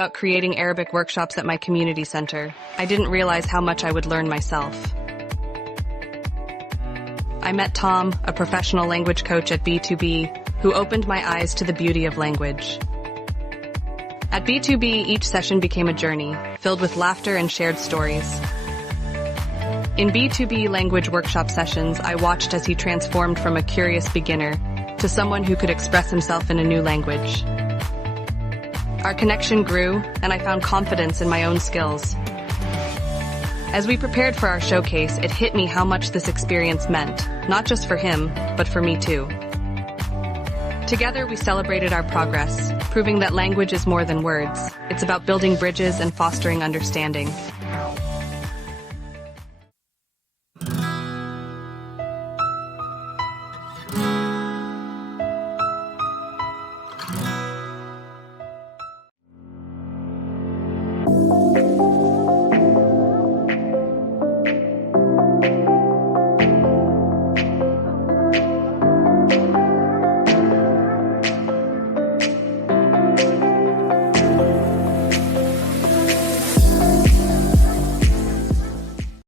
about creating Arabic workshops at my community center, I didn't realize how much I would learn myself. I met Tom, a professional language coach at B2B, who opened my eyes to the beauty of language. At B2B, each session became a journey, filled with laughter and shared stories. In B2B language workshop sessions, I watched as he transformed from a curious beginner to someone who could express himself in a new language. Our connection grew, and I found confidence in my own skills. As we prepared for our showcase, it hit me how much this experience meant, not just for him, but for me too. Together, we celebrated our progress, proving that language is more than words. It's about building bridges and fostering understanding.